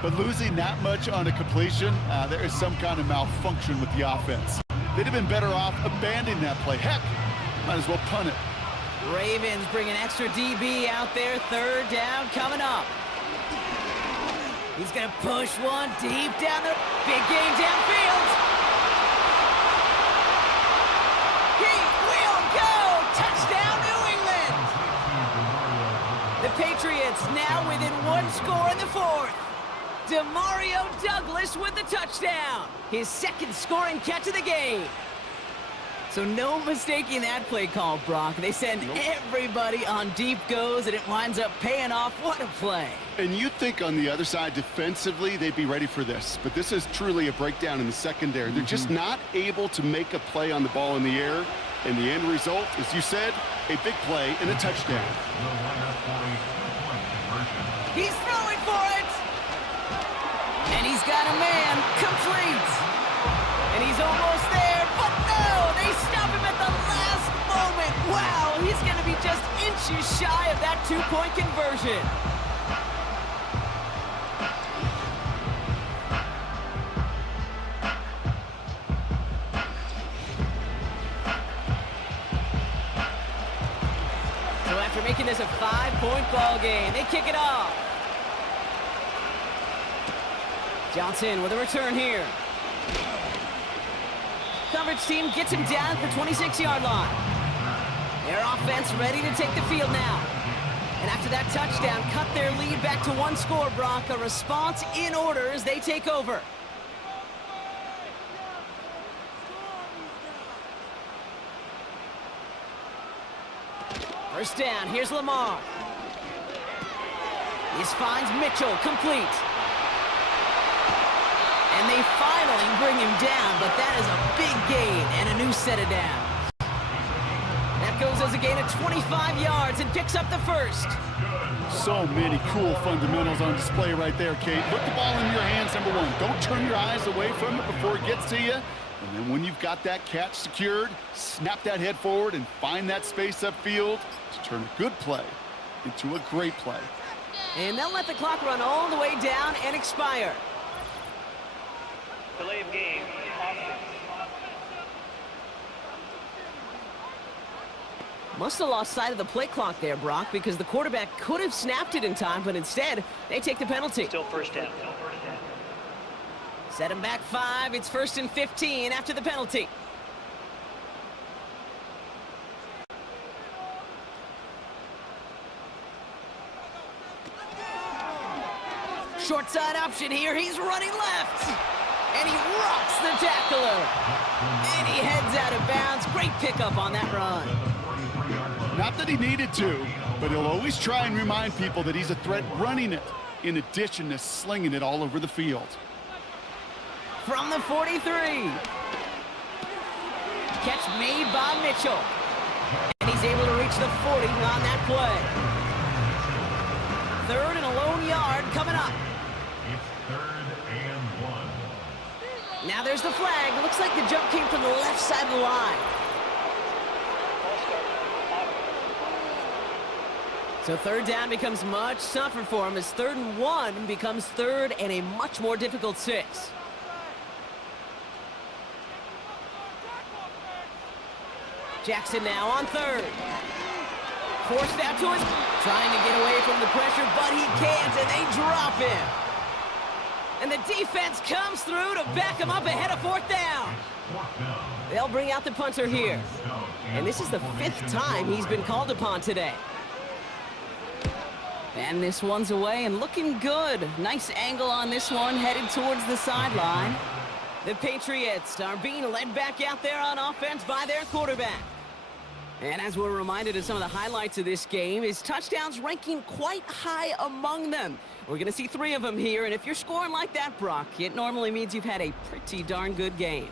But losing that much on a completion, there is some kind of malfunction with the offense. They'd have been better off abandoning that play. Heck, might as well punt it. Ravens bring an extra DB out there. 3rd down coming up. He's going to push one deep down the big game downfield. He will go. Touchdown, New England. The Patriots now within 1 score in the 4th. Demario Douglas with the touchdown. His 2nd scoring catch of the game. So no mistaking that play call, Brock. They send everybody on deep goes, and it winds up paying off. What a play. And you'd think on the other side, defensively, they'd be ready for this. But this is truly a breakdown in the secondary. They're just not able to make a play on the ball in the air. And the end result, as you said, a big play and a touchdown. He's throwing for it. And he's got a man complete. And he's almost there, but no, they stop him at the last moment. Wow, he's going to be just inches shy of that 2-point conversion. making this a 5-point ball game. They kick it off. Johnson with a return here. Coverage team gets him down at the 26-yard line. Their offense ready to take the field now. And after that touchdown, cut their lead back to 1 score, Brock. A response in order as they take over. First down, here's Lamar. This finds Mitchell, complete. And they finally bring him down, but that is a big gain and a new set of downs. That goes as a gain of 25 yards and picks up the first. So many cool fundamentals on display right there, Kate. Put the ball in your hands, number one. Don't turn your eyes away from it before it gets to you. And then when you've got that catch secured, snap that head forward and find that space upfield to turn a good play into a great play. And they'll let the clock run all the way down and expire. Delay of game. Offense. Must have lost sight of the play clock there, Brock, because the quarterback could have snapped it in time, but instead, they take the penalty. Still first down. Set him back 5. It's 1st and 15 after the penalty. Short side option here. He's running left. And he rocks the tackler. And he heads out of bounds. Great pickup on that run. Not that he needed to, but he'll always try and remind people that he's a threat running it, in addition to slinging it all over the field. From the 43. Catch made by Mitchell. And he's able to reach the 40 on that play. 3rd and a lone yard coming up. It's 3rd and 1. Now there's the flag. Looks like the jump came from the left side of the line. So 3rd down becomes much tougher for him as 3rd and 1 becomes 3rd and a much more difficult 6. Jackson now on 3rd. Forced out to his, trying to get away from the pressure, but he can't, and they drop him. And the defense comes through to back him up ahead of 4th down. They'll bring out the punter here. And this is the 5th time he's been called upon today. And this one's away and looking good. Nice angle on this one, headed towards the sideline. The Patriots are being led back out there on offense by their quarterback. And as we're reminded of some of the highlights of this game, his touchdowns ranking quite high among them. We're going to see 3 of them here, and if you're scoring like that, Brock, it normally means you've had a pretty darn good game.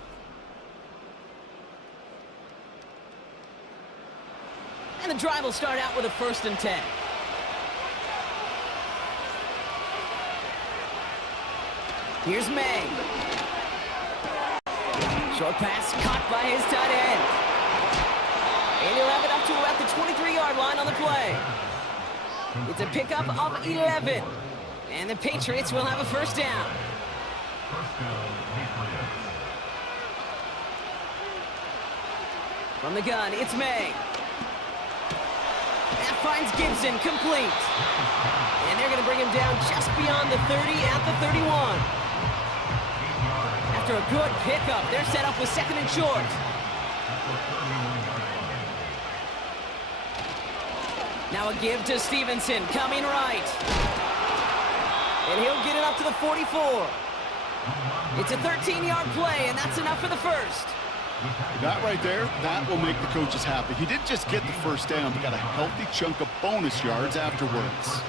And the drive will start out with a 1st and 10. Here's May. Short pass caught by his tight end. And he'll have it up to about the 23-yard line on the play. It's a pickup of 11. And the Patriots will have a 1st down. From the gun, it's May. That finds Gibson, complete. And they're going to bring him down just beyond the 30 at the 31. After a good pickup, they're set up with 2nd and short. Now a give to Stevenson, coming right. And he'll get it up to the 44. It's a 13-yard play, and that's enough for the 1st. That right there, that will make the coaches happy. He didn't just get the 1st down, but got a healthy chunk of bonus yards afterwards.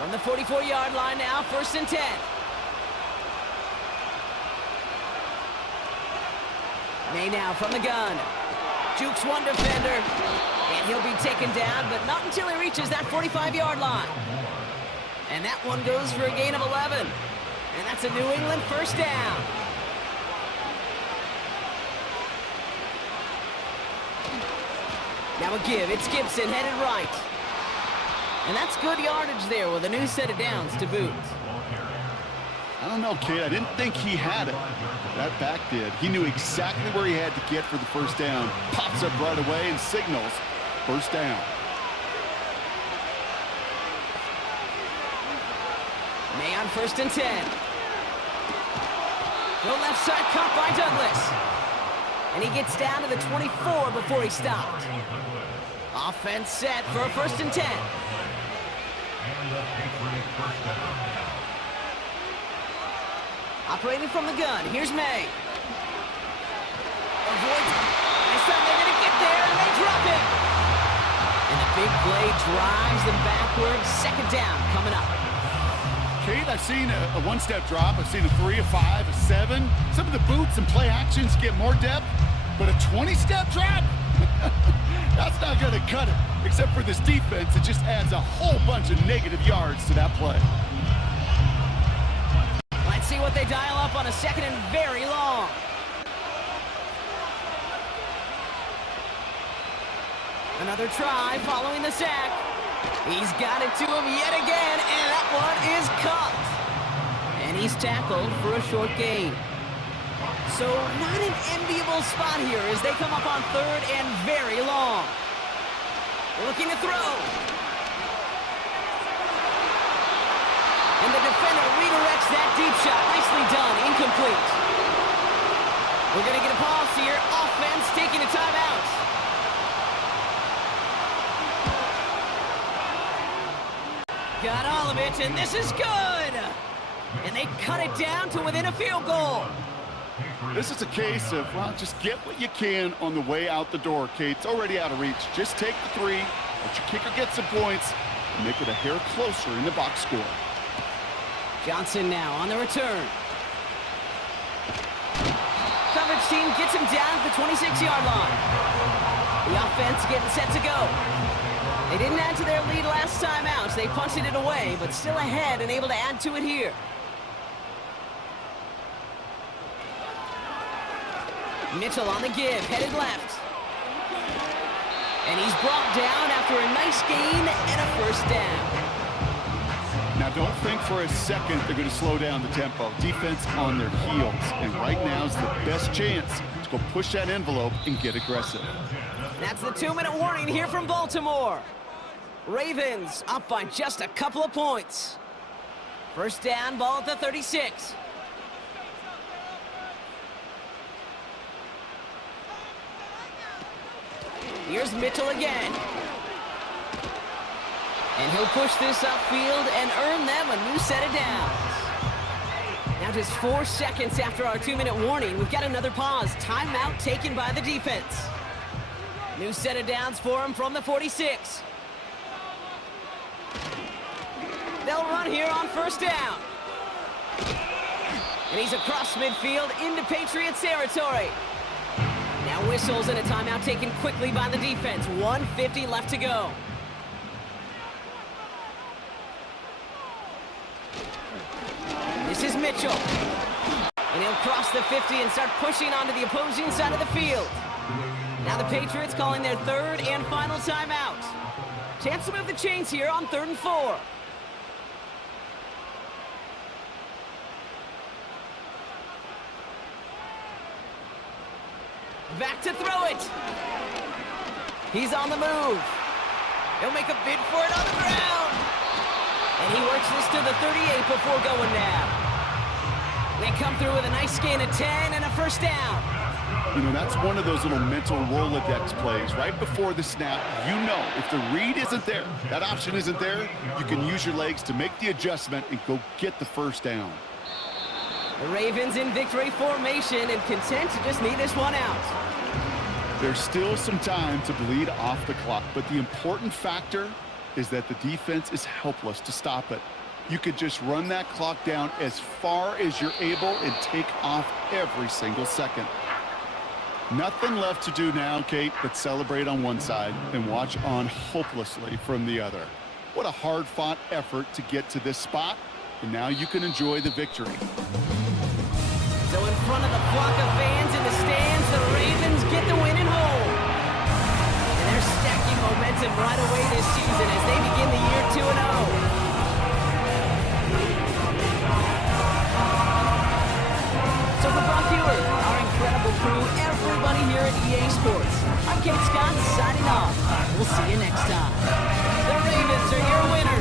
From the 44-yard line now, 1st and 10. May now from the gun. Jukes one defender. And he'll be taken down, but not until he reaches that 45-yard line. And that one goes for a gain of 11. And that's a New England 1st down. Now a give. It's Gibson headed right. And that's good yardage there with a new set of downs to boot. I don't know, Kate. I didn't think he had it. That back did. He knew exactly where he had to get for the first down. Pops up right away and signals first down. May on 1st and 10. Go left side, caught by Douglas. And he gets down to the 24 before he stopped. Offense set for a 1st and 10. Operating from the gun, here's May. Avoids. This time they're going to get there, and they drop it. And the big play drives them backwards. 2nd down coming up. Kate, I've seen a one-step drop. I've seen a 3, a 5, a 7. Some of the boots and play actions get more depth, but a 20-step drop? That's not going to cut it. Except for this defense, it just adds a whole bunch of negative yards to that play. Let's see what they dial up on a 2nd and very long. Another try following the sack. He's got it to him yet again, and that one is caught. And he's tackled for a short gain. So not an enviable spot here as they come up on 3rd and very long. Looking to throw. And the defender redirects that deep shot. Nicely done. Incomplete. We're going to get a pause here. Offense taking a timeout. Got all of it, and this is good. And they cut it down to within a field goal. This is a case of, well, just get what you can on the way out the door, Kate. It's already out of reach. Just take the 3, let your kicker get some points, and make it a hair closer in the box score. Johnson now on the return. Coverage team gets him down at the 26-yard line. The offense getting set to go. They didn't add to their lead last time out, so they punted it away, but still ahead and able to add to it here. Mitchell on the give, headed left. And he's brought down after a nice gain and a 1st down. Now, don't think for a second they're going to slow down the tempo. Defense on their heels, and right now is the best chance to go push that envelope and get aggressive. That's the 2-minute warning here from Baltimore. Ravens up by just a couple of points. 1st down, ball at the 36. Here's Mitchell again. And he'll push this upfield and earn them a new set of downs. Now just 4 seconds after our 2-minute warning, we've got another pause. Timeout taken by the defense. New set of downs for him from the 46. They'll run here on 1st down. And he's across midfield into Patriots territory. Now whistles and a timeout taken quickly by the defense. 1:50 left to go. This is Mitchell. And he'll cross the 50 and start pushing onto the opposing side of the field. Now the Patriots calling their 3rd and final timeout. Chance to move the chains here on 3rd and 4. Back to throw it. He's on the move. He'll make a bid for it on the ground. And he works this to the 38 before going down. They come through with a nice gain of 10 and a 1st down. You know, that's one of those little mental Rolodex plays. Right before the snap, you know if the read isn't there, that option isn't there, you can use your legs to make the adjustment and go get the 1st down. The Ravens in victory formation and content to just need this one out. There's still some time to bleed off the clock, but the important factor is that the defense is helpless to stop it. You could just run that clock down as far as you're able and take off every single second. Nothing left to do now, Kate, but celebrate on one side and watch on hopelessly from the other. What a hard-fought effort to get to this spot, and now you can enjoy the victory. So in front of the flock of fans in the stands, the Ravens get the win and hold. And they're stacking momentum right away this season as they begin the year 2-0. EA Sports. I'm Kate Scott signing off. We'll see you next time. The Ravens are your winners.